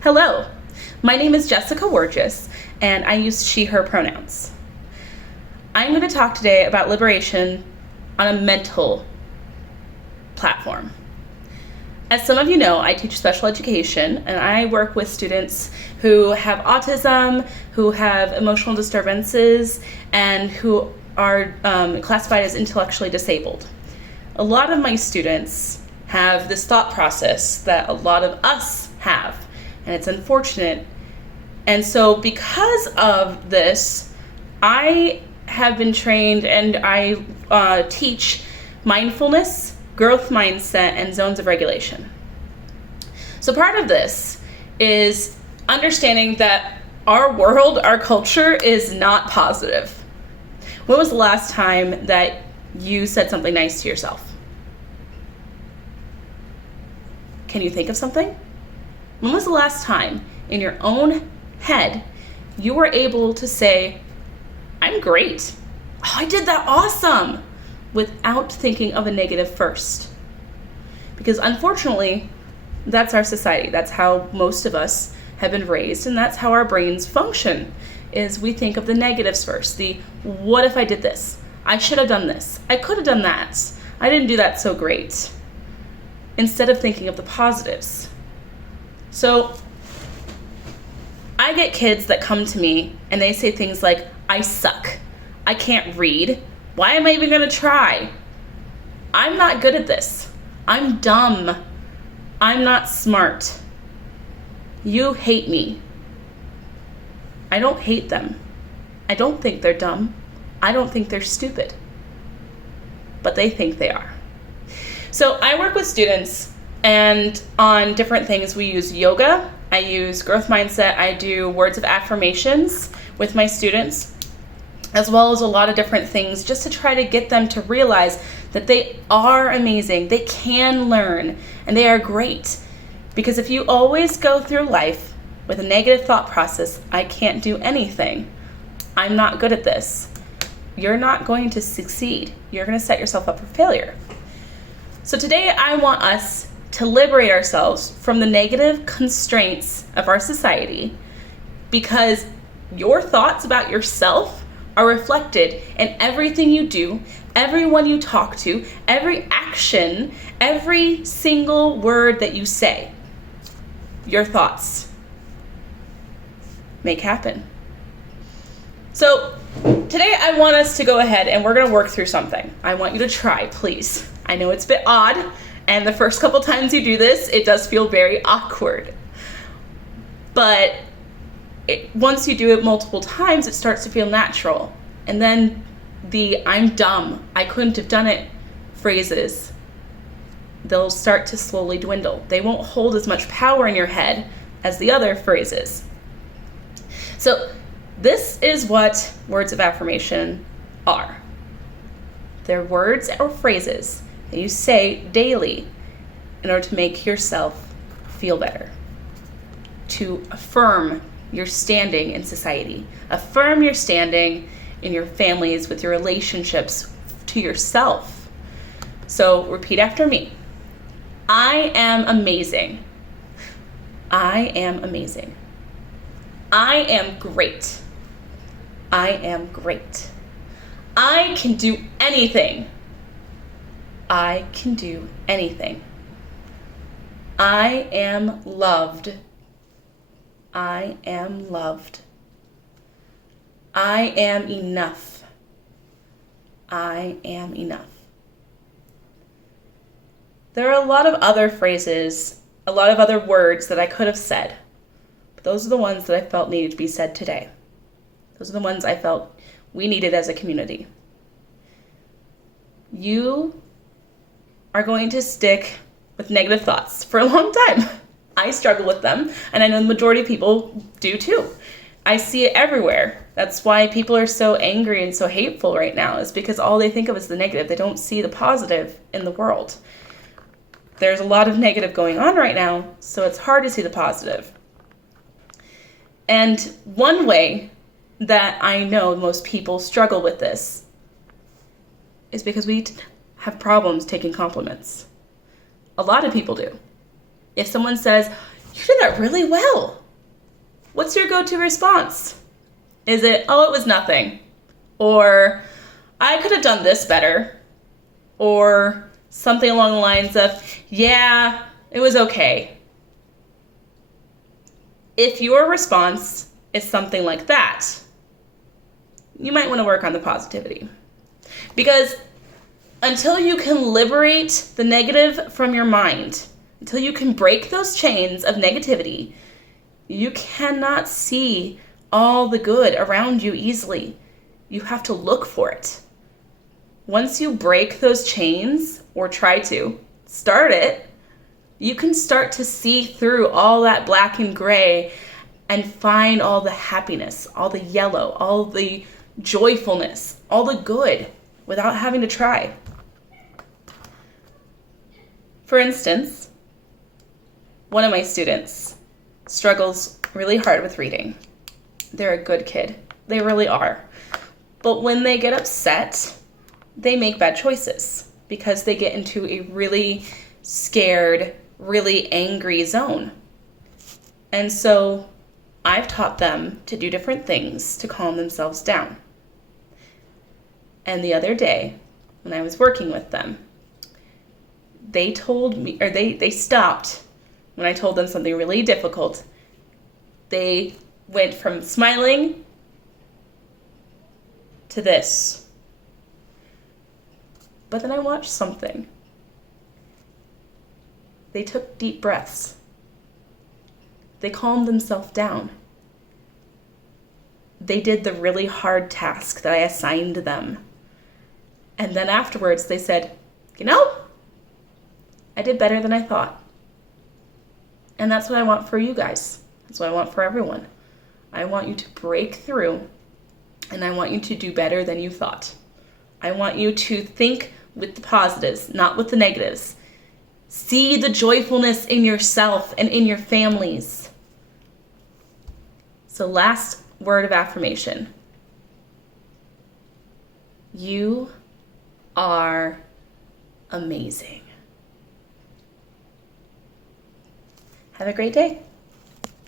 Hello, my name is Jessica Wirges, and I use she, her pronouns. I'm going to talk today about liberation on a mental platform. As some of you know, I teach special education, and I work with students who have autism, who have emotional disturbances, and who are classified as intellectually disabled. A lot of my students have this thought process that a lot of us have, and it's unfortunate. And so because of this, I have been trained and I teach mindfulness, growth mindset, and zones of regulation. So part of this is understanding that our world, our culture is not positive. When was the last time that you said something nice to yourself? Can you think of something? When was the last time in your own head you were able to say, I'm great. Oh, I did that awesome, without thinking of a negative first? Because unfortunately, that's our society. That's how most of us have been raised, and that's how our brains function, is we think of the negatives first. The, what if I did this? I should have done this. I could have done that. I didn't do that so great. Instead of thinking of the positives. So I get kids that come to me and they say things like, I suck. I can't read. Why am I even going to try? I'm not good at this. I'm dumb. I'm not smart. You hate me. I don't hate them. I don't think they're dumb. I don't think they're stupid. But they think they are. So I work with students, and on different things. We use yoga, I use growth mindset, I do words of affirmations with my students, as well as a lot of different things just to try to get them to realize that they are amazing, they can learn, and they are great. Because if you always go through life with a negative thought process, I can't do anything, I'm not good at this, you're not going to succeed. You're going to set yourself up for failure. So today I want us to liberate ourselves from the negative constraints of our society, because your thoughts about yourself are reflected in everything you do, everyone you talk to, every action, every single word that you say. Your thoughts make happen. So today I want us to go ahead and we're going to work through something. I want you to try, please. I know it's a bit odd, and the first couple times you do this, it does feel very awkward. But once you do it multiple times, it starts to feel natural. And then the I'm dumb, I couldn't have done it phrases, they'll start to slowly dwindle. They won't hold as much power in your head as the other phrases. So this is what words of affirmation are. They're words or phrases that you say daily in order to make yourself feel better, to affirm your standing in society, affirm your standing in your families, with your relationships, to yourself. So repeat after me. I am amazing. I am amazing. I am great. I am great. I can do anything. I can do anything. I am loved. I am loved. I am enough. I am enough. There are a lot of other phrases, a lot of other words that I could have said, but those are the ones that I felt needed to be said today. Those are the ones I felt we needed as a community. You are going to stick with negative thoughts for a long time. I struggle with them, and I know the majority of people do too. I see it everywhere. That's why people are so angry and so hateful right now, is because all they think of is the negative. They don't see the positive in the world. There's a lot of negative going on right now, so it's hard to see the positive. And one way that I know most people struggle with this is because we have problems taking compliments. A lot of people do. If someone says, You did that really well. What's your go-to response? Is it, oh, it was nothing? Or, I could have done this better? Or something along the lines of, yeah, it was okay. If your response is something like that, you might want to work on the positivity. Because until you can liberate the negative from your mind, until you can break those chains of negativity, you cannot see all the good around you easily. You have to look for it. Once you break those chains, or try to start it, you can start to see through all that black and gray and find all the happiness, all the yellow, all the joyfulness, all the good without having to try. For instance, one of my students struggles really hard with reading. They're a good kid. They really are. But when they get upset, they make bad choices because they get into a really scared, really angry zone. And so I've taught them to do different things to calm themselves down. And the other day, when I was working with them, they told me, or they stopped when I told them something really difficult. They went from smiling to this. But then I watched something. They took deep breaths. They calmed themselves down. They did the really hard task that I assigned them. And then afterwards they said, you know, I did better than I thought. And that's what I want for you guys. That's what I want for everyone. I want you to break through, and I want you to do better than you thought. I want you to think with the positives, not with the negatives. See the joyfulness in yourself and in your families. So last word of affirmation. You are amazing. Have a great day.